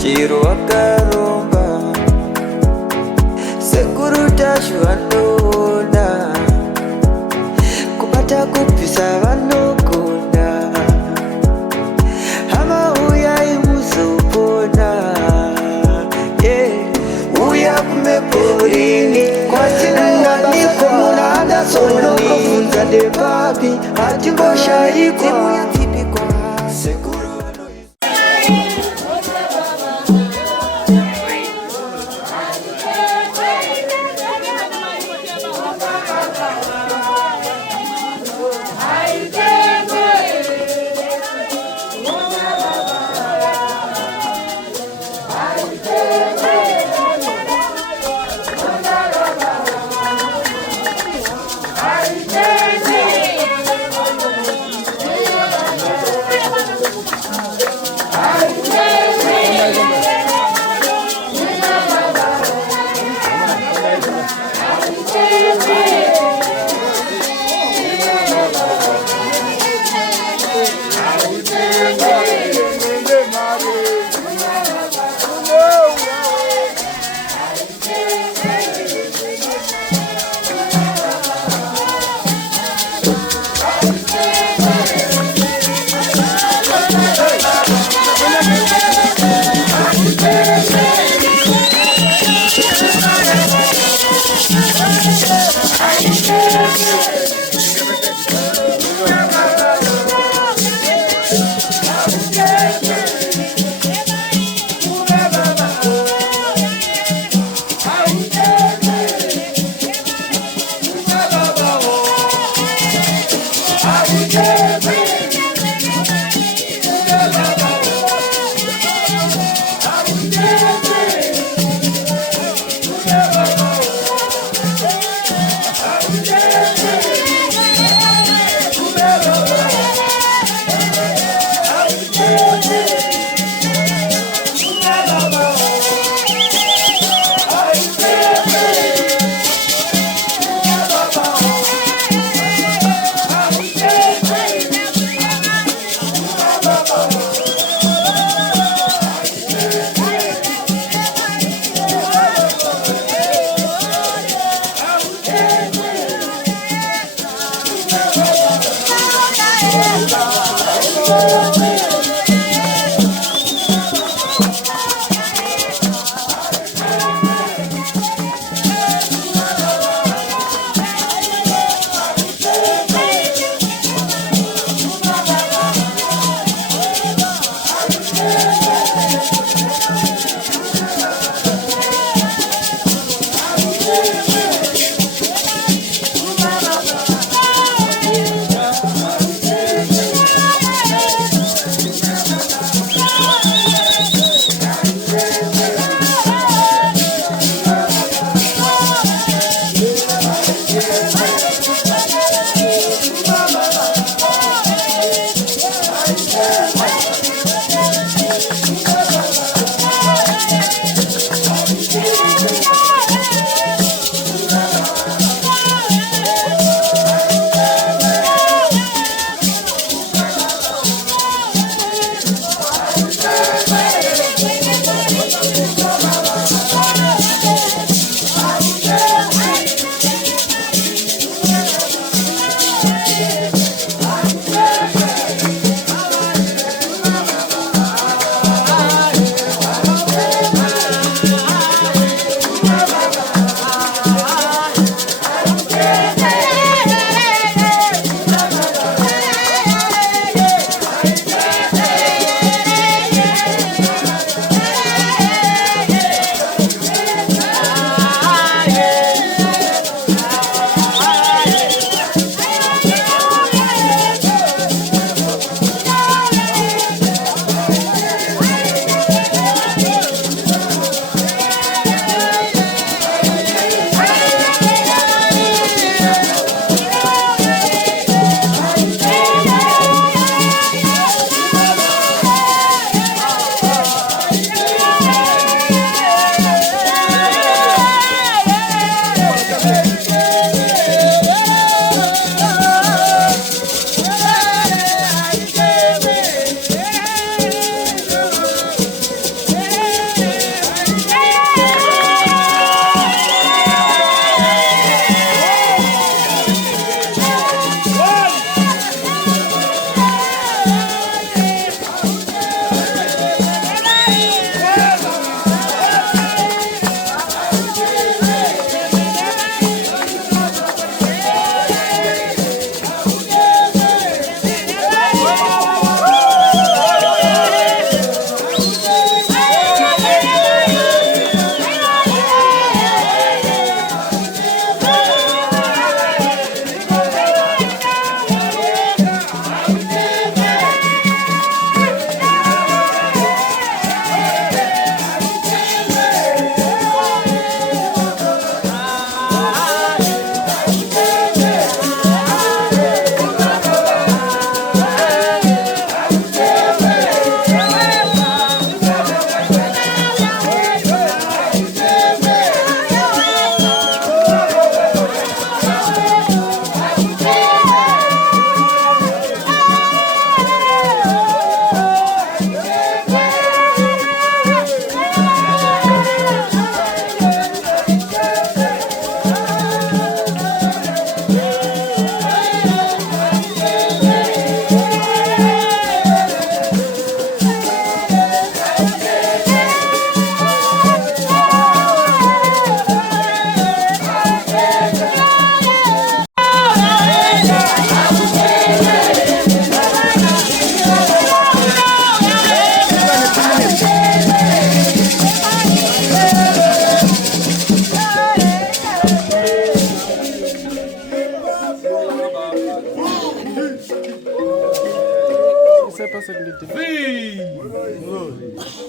chiro wakaromba sekuru tacho vanoona kubata kupisa vanogona hama uyai muzopona uya kumeporini kwatinanganiko munanga sonokofunza ndepapi hatimboshaikwa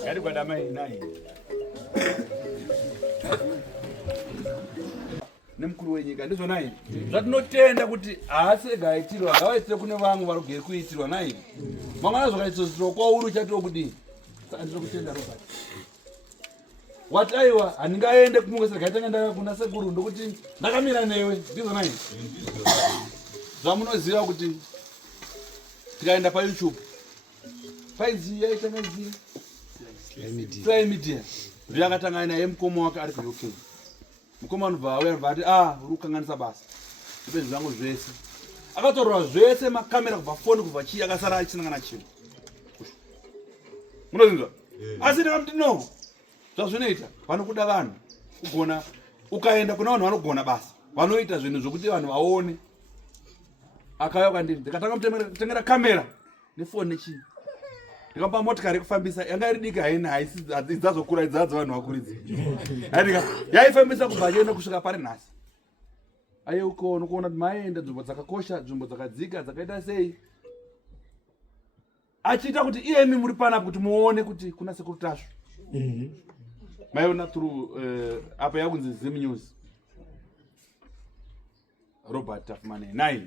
Kari kwa dama nai. Nemukuru wenyika ndizvo nai. Zvatinotenda kuti haasi gaitirwa ngavaitire kune vamwe varogere kuitirwa nai. Mangwana zvakaitwa kwauri chatiro kudini. Andiro kutenda Robert. Wataiwa handingaende kumugesa gaitanga ndaka kuna sekuru ndokuti ndakamira newe ndizvo nai. Zvamunoziva kuti tikaenda pa YouTube paizi yaitanga ziva Play Media zvakatanga naye mukoma wake ari ku UK. Mukoma anobva auya ati uri kukanganisa basa ipe zvangu zvese akatorwa zvese makamera kubva foni kubva chii akasara achisangana chinhu munozinzwa asi ndakamti no zvazvinoita vanokuda vanhu kugona ukaenda kuna vanhu vanogona basa vanoita zvinhu zvokuti vanhu vaone. Akauya kwandiri ndikatanga kutengera kamera nefoni nechii ndikapa motikari kufambisa yanga iri diki haina idzazokura idzadzo vanhu vakuridzi yaifambisa kubva chienda kusvika pari nhasi. Aiye ukono kuona kuti maenda nzvimbo dzakakosha nzvimbo dzakadzika dzakaita sei achiita kuti iyemi muri panapo kuti muone kuti kuna sekuru tasvo maiona through apa yakunzi Zim News Robert Tafumane 9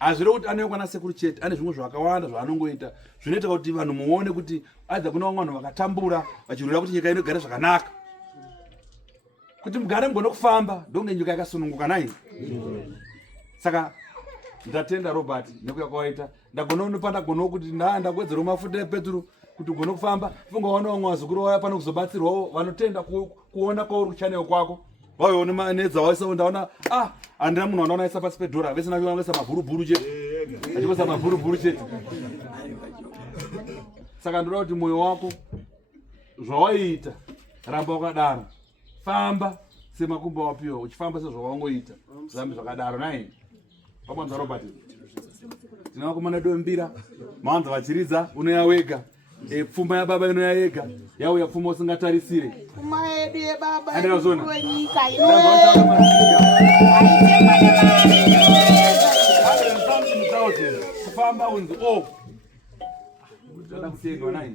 azviro kuti anoyokwana sekuru chete ane zvimwe zvakawanda zvaanongoita zvinoita kuti vanhu muone kuti adza kuna vamwe vanhu vakatambura vachirwira kuti nyika inogara zvakanaka kuti mugare mugone kufamba ndonge nyika yakasununguka nai. Saka ndatenda Robert nekuya kwawaita ndagona unopanda kuti ndagwedzera mafuta epeturu kuti ugone kufamba funga wana vamwe vazukuru vaya pano kuzobatsirwawo vanotenda kuona kwauri kuchannel kwako vaiona nedzawaisa ndaona handina munhu wanaonaisa pasi pedhora vese navanoisa mabhurubhuru chete achikoisa mabhurubhuru chete. Saka ndoda kuti mwoyo wako zvawaita ramba wakadaro famba semakumbo wapiwa uchifamba sezvawangoita zambi zvakadaro nai pamanza Robert tinakomana dombira maanza vachiridza unoya wega pfuma yababa inoya yega yauya pfuma usingatarisire pfuma yedu yebaba andikazona yenyika kufamba unzi ndada kutenga nai.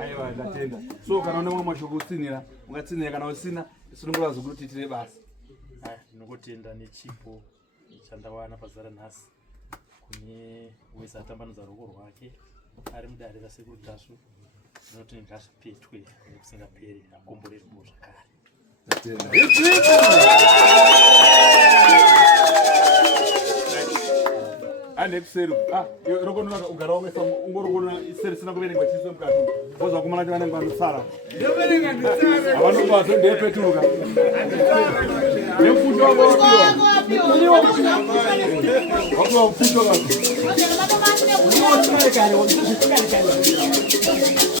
Aiwa ndatenda so kana une mamwe mashoko utsinira ungatsinira kana usina isunungura zukuru titire basa. Ndinokutenda nechipo chandawana pazara nhasi kune wese atambanudza ruoko rwake ari mudare rasekuru tasvo ndinoti ngazvipetwe nekusingaperi akomborerwo zvakare. Anekuseri rokonaka ugara wamesa ungorokona iseri sina kuverenga chiswe mukati bozva kumana kuti vanenge vanosara avanongovazo ndeyepetuluka nefundo wapiwa fundo